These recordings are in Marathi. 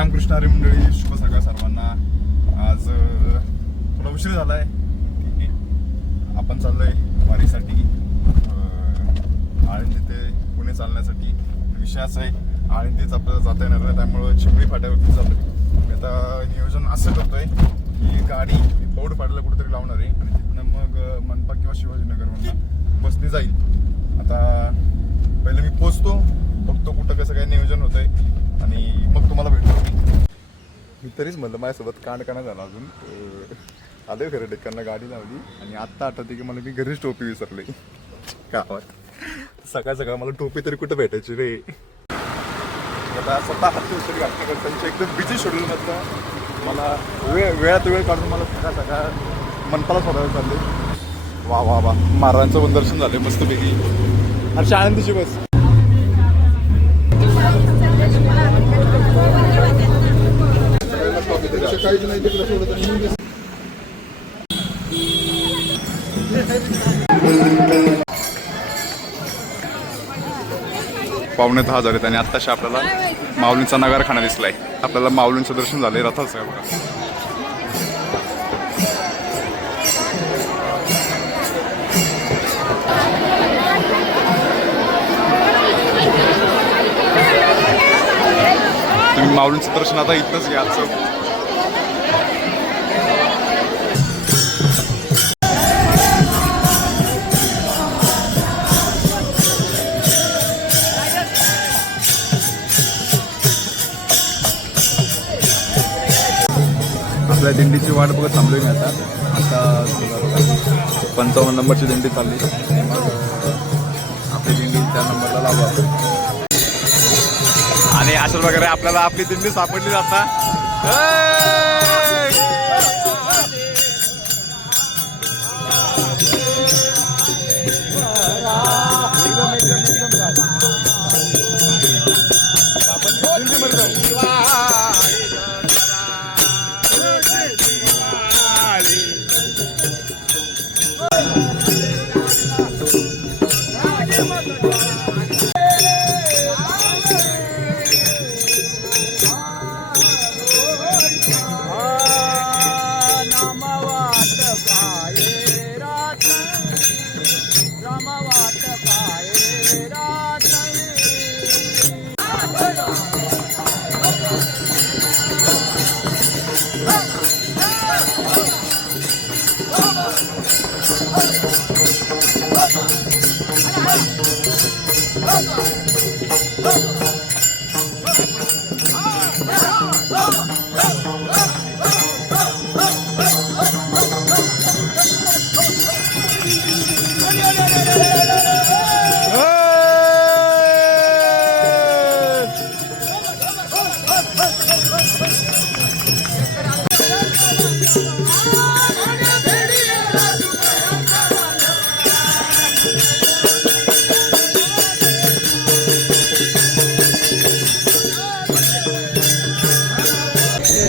रामकृष्ण हरी मंडळी, शुभ सकाळ सर्वांना. आज थोडा उशीर झालाय. ठीक आहे, आपण चाललोय वारीसाठी आळंदी ते पुणे चालण्यासाठी. विषय असा आहे, आळंदीच आपल्याला जाता येणार नाही, त्यामुळं चिखली फाट्यावरती चाललोय. मी आता नियोजन असं करतोय की गाडी पौड फाट्याला कुठेतरी लावणार आहे आणि तिथनं मग मनपा किंवा शिवाजीनगरवरनं बसने जाईल. आता पहिले मी पोचतो, बघतो कुठं कसं काय नियोजन होतंय आणि मग तुम्हाला भेटतो. मी तरीच म्हणलं माझ्यासोबत कांडकाना झाला. अजून आले खरं डेक्कनला गाडी लावली आणि आत्ता आठवते की मला मी घरीच टोपी विसरले गावात. सकाळ सकाळ मला टोपी तरी कुठं भेटायची रे. आता स्वतः हात उचल घातलं त्यांच्या एकदम बिझी शेड्यूलमधलं मला वेळात वेळ काढून मला सकाळ सकाळ मनपाला सोडायला चालले. वा वा वा, महाराजांचं पण दर्शन झाले मस्तपैकी. आणि आळंदीची बस काहीच नाही तिकडे सोडत. पावणे 10 झालेत आणि आत्ताशी आपल्याला माऊलींचा नगारखाना दिसलाय. आपल्याला माऊलींचं दर्शन झालंय रथाचं आहे बघा. तुम्ही माऊलींचं दर्शन आता इथंच घ्या. आपल्या दिंडीची वाट बघत थांबलोय मी आता 55 नंबरची दिंडी चालली. आपली दिंडी त्या नंबरला लावू आपण. आणि अशा प्रकारे आपल्याला आपली दिंडी सापडली जाता.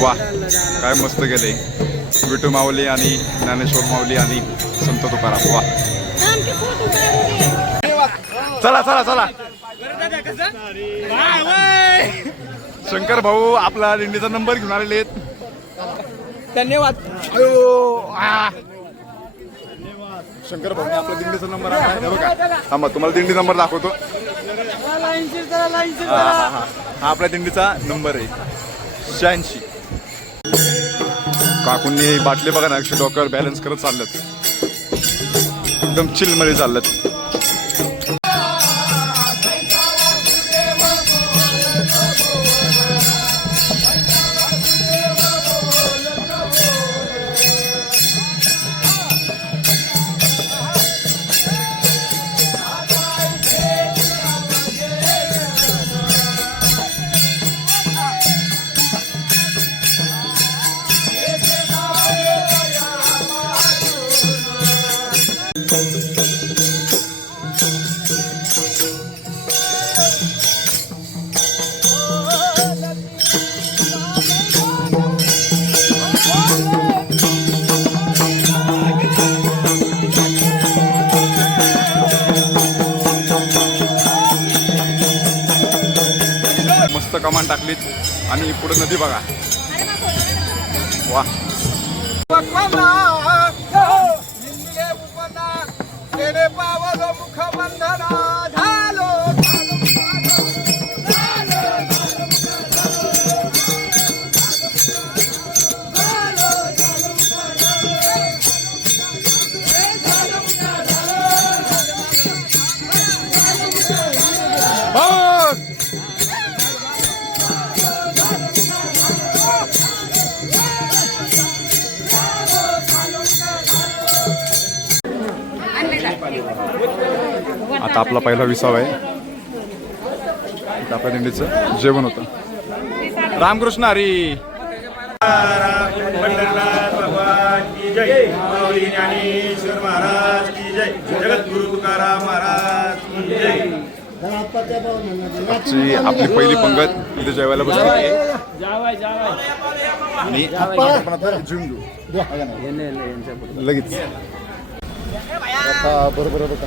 वा, काय मस्त गेले. विठू माऊली आणि ज्ञानेश्वर माऊली आणि संत तुकाराम. वा, चला चला चला. शंकर भाऊ आपला दिंडीचा नंबर घेऊन आलेले आहेत. धन्यवाद. शंकर भाऊ आपला दिंडीचा नंबर आहे बघा. थांबा, तुम्हाला दिंडी नंबर दाखवतो. हा आपल्या दिंडीचा नंबर आहे 86. काकूंनी बाटली बघा ना, अक्षय डोक्यावर बॅलन्स करत चाललेत. एकदम चिल मध्ये चाललेत. आणि पुढे नदी बघा. वा आता आपला पहिला विसावा आहे. आपल्या दिंडीचं जेवण होतं. रामकृष्ण हरी. भगवान की जय. माऊली ज्ञानेश्वर महाराज की जय. जगद्गुरु तुकाराम महाराज की जय. आजची आपली पहिली पंगत इथे जेवायला बसली आहे आणि आपण आता जेवून घेऊ लगेच. आता बरोबर होता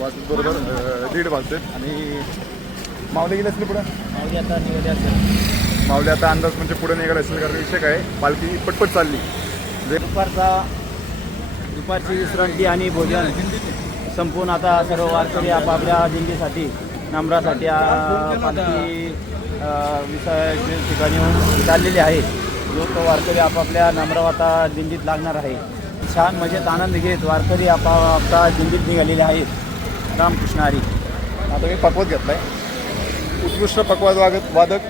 वाजत बरोबर 1:30 वाजते आणि माऊली गेले असले पुढे. माऊली आता अंदाज म्हणजे पुढे निघाला असेल कारण विषय काय पालखी पटपट चालली. दुपारची विश्रांती आणि भोजन संपून आता सर्व वारकरी आपापल्या दिंडीसाठी नम्रासाठी पालखी विसाव्याच्या ठिकाणी चाललेले आहे. जो तो वारकरी आपापल्या नम्रावता दिंडीत लागणार आहे. छान मजेत आनंद घेत वारकरी आपापल्या दिंडीत निघालेले आहेत. रामकृष्ण हरी. आता मी पकवत घेतलाय. उत्कृष्ट पकवाद वादक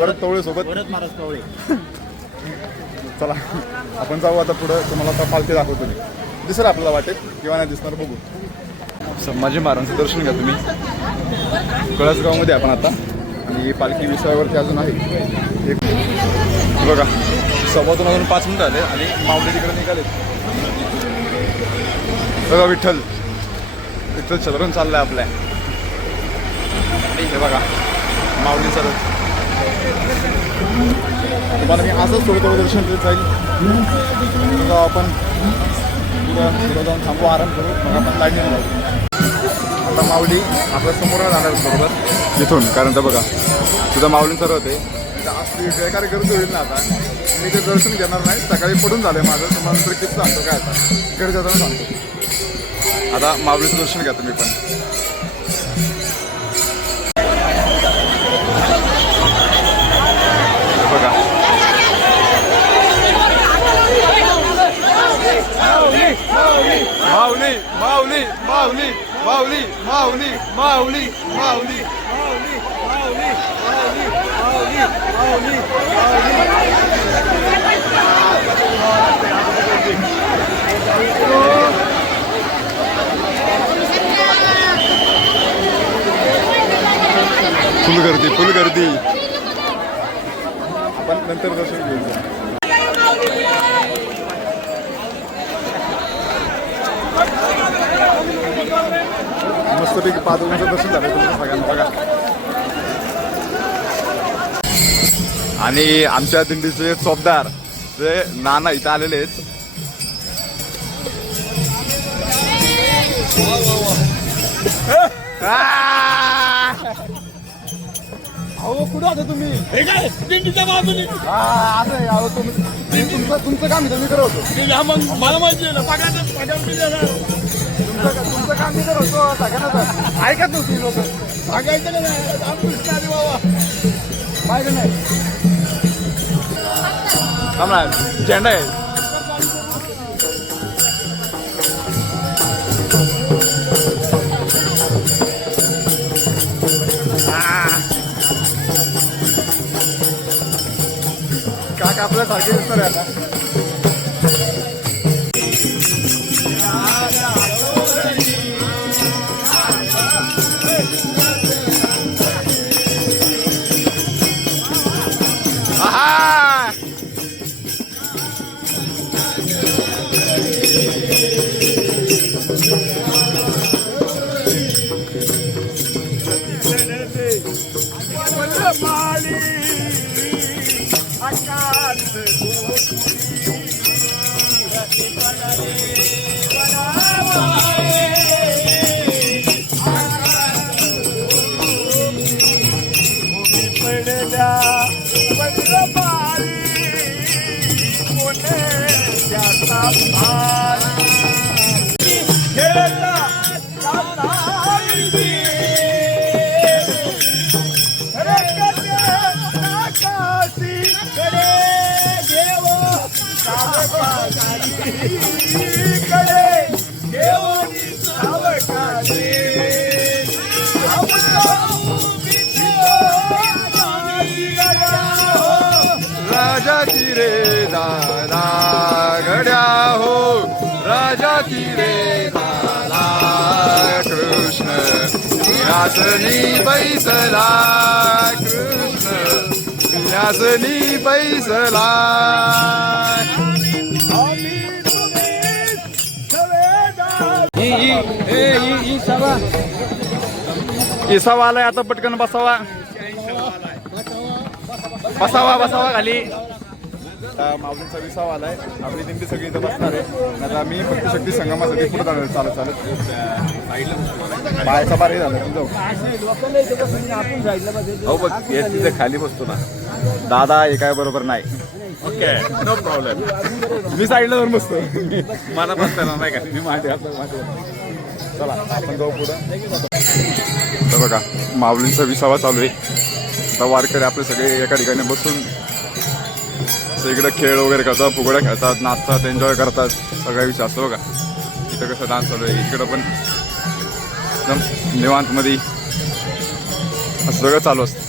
वरद तवळे सोबत. वरद महाराज कवळे. चला आपण जाऊ आता पुढं. तुम्हाला आता पालखी दाखवतो मी. दिसेल आपल्याला वाटेल किंवा नाही दिसणार बघू. संभाजी महाराजांचं दर्शन घ्या तुम्ही. कळसगावमध्ये आपण आता आणि पालखी विसाव्यावरती अजून आहे एक बघा. 2:15 वाजून 5 मिनिटं आले आणि माऊली तिकडे निघाले. बघा विठ्ठल चलवून चाललाय आपल्या. आणि हे बघा माऊलीचं रथ. तुम्हाला मी असंच थोडं थोडं दर्शन देत जाईल. आपण पुढं जाऊन थांबू आराम करू मग आपण लाईनीने जाऊ. आता माऊली आपल्या समोर जाणार बरोबर इथून कारण तर बघा तुझं माऊलीचं रथ आहे. असली बेकारी गर्दी होईल ना. आता मी ते दर्शन घेणार नाही. सकाळी पडून झालं आहे माझं. तुम्हाला नंतर किती सांगतो काय आता इकडे जाताना सांगतो. आता माऊलीचं दर्शन घ्या तुम्ही पण. बघा माऊली माऊली माऊली माऊली माऊली माऊली माऊली फुल गर्दी. आपण नंतर दर्शन घेऊ. मस्तपैकी पादुकांचं दर्शन झालं तुमचं सगळ्यांना बघा. आणि आमच्या दिंडीचे चौकदार जे नाना इथं आलेले आहेत. अहो कुठं होता तुम्ही? तुमचं काम इथं मी करत होतो. मला माहिती आहे ना तुमचं काम मी करत होतो सगळ्यांना. ऐकत नव्हती लोक सांगायचं का नाही रामकृष्ण हरी बाबा माहिती नाही. थांबला झेंडा आहे. काका आपल्या सारखे दिसणार आहे आता. राजाची रे दादा गड्या हो राजाची रे दादा कृष्ण यासनी बैसला कृष्ण यासनी बैसला इसावा आलाय आता पटकन बसावा बसावा बसावा खाली माऊलींचा विसावा आलाय आपली दिंडी सगळी इथं बसणार आहे आता मी फक्त शक्ती संगमासाठी पुढे जाणार चालत चालत बायचा बारी झाला हो बघ तिथे खाली बसतो ना दादा हे काय बरोबर नाही ओके नो प्रॉब्लेम मी साईडला जाऊन बसतो मला बसता नाही का मी माझ्या चला आपण जाऊ पुढं तर बघा माऊलींचा विसावा चालू आहे आता वारकरी आपले सगळे एका ठिकाणी बसून इकडे खेळ वगैरे करतात फुगड्या खेळतात नाचतात एन्जॉय करतात सगळ्या विषय असतो बघा इथं कसं डान्स चालू आहे इकडं पण एकदम निवांतमध्ये असं सगळं चालू असतं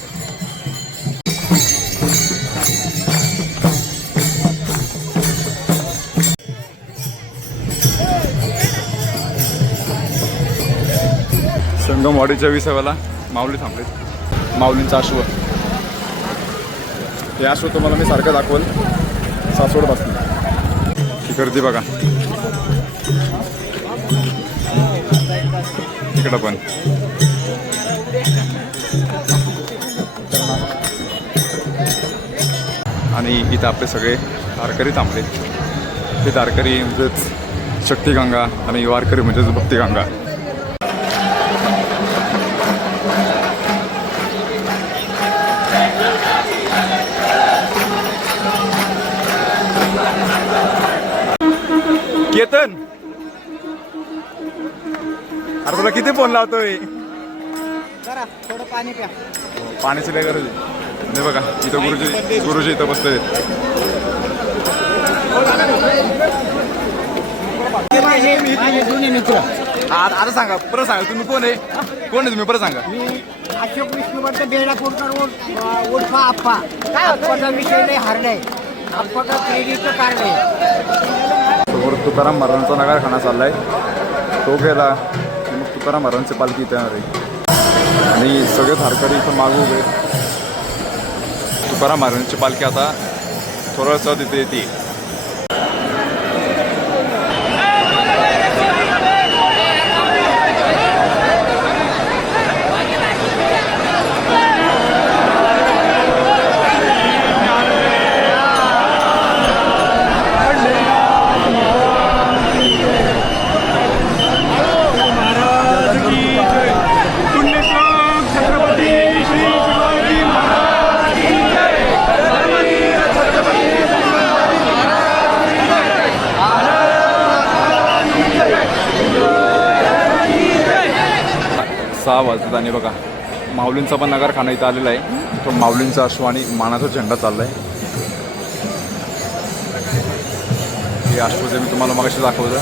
संगमवाडीच्या विसाव्याला माऊली थांबले माऊलींचा अश्व हे अश्व तुम्हाला मी सारखं दाखवल सासवड बसलं ही गर्दी बघा इकडं पण आणि इथं आपले सगळे वारकरी थांबले हे वारकरी म्हणजेच शक्तिगंगा आणि वारकरी म्हणजेच भक्तिगंगा केतन अरे तुला किती फोन लावतोय थोडं पाणी प्या पाण्याची लय गरज आहे नाही बघा इथं गुरुजी इथं बसले आता सांगा परत सांगा तुम्ही कोण आहे तुम्ही परत सांगा मी अशोक विष्णुवर्ध बेळापूरकर उर्फा आप्पा काय आप्पाचा विषय नाही हारलाय आप्पाचा प्रेरणेचं कारण आहे समोर तुकाराम महाराजांचा नगारखाना चाललाय तो गेला की मग तुकाराम महाराजांची पालखी इथे येणार आहे आणि सगळे वारकरी इथं मागू उभे तुकाराम महाराजांची पालखी आता थोडंसं तिथे येते सहा वाजतात आणि बघा माऊलींचा पण नगारखाना इथं आलेला आहे तो माऊलींचा अश्व आणि मानाचा झेंडा चाललाय हे अश्व जे मी तुम्हाला मगाशी दाखवलं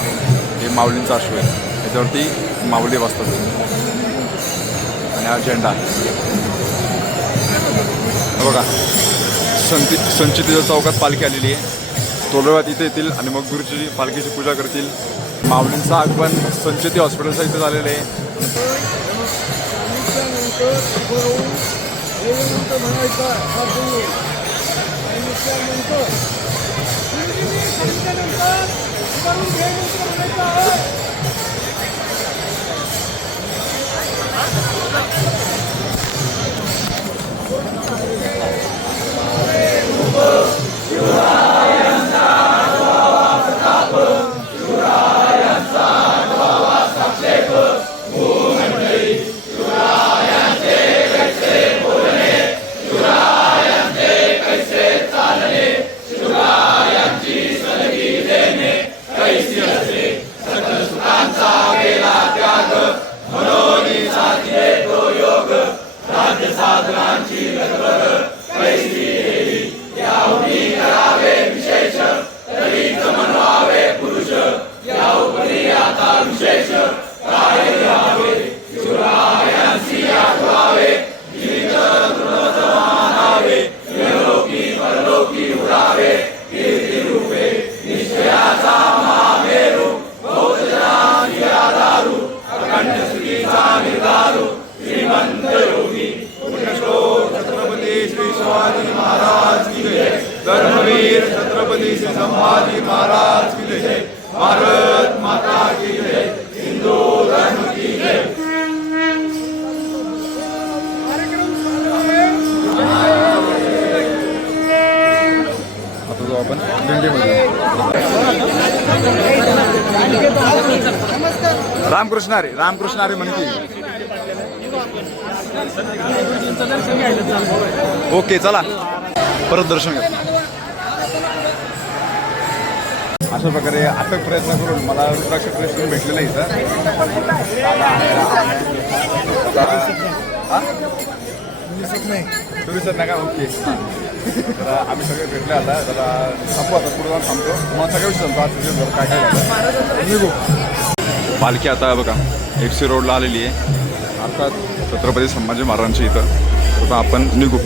हे माऊलींचा अश्व आहे त्याच्यावरती माऊली बसतात आणि हा झेंडा बघा संचितीच्या चौकात पालखी आलेली आहे तोलव्यात इथे येतील आणि मग गुरुजी पालखीची पूजा करतील माऊलींचा आगमन संचिती हॉस्पिटलचा इथे झालेलं आहे कैसे चालणे शिवरायांची सलगी देणे आपण दिंडीमध्ये. रामकृष्ण हरी, रामकृष्ण हरी म्हणते. ओके चला परत दर्शन घ्या. अशा प्रकारे अथक प्रयत्न करून मला रुद्राक्ष प्रयत्न भेटलेलं आहे इथं. तुम्ही सर नका. ओके तर आम्ही सगळे भेटले आता. जरा थांबू, आता पुढे जाऊन थांबतो. तुम्हाला सगळ्या विषय सांगतो आज दिवसभर काय काय झालं. पालखी आता बघा FC रोडला आलेली आहे. आता छत्रपती संभाजी महाराजांची इथं. आता आपण निघू.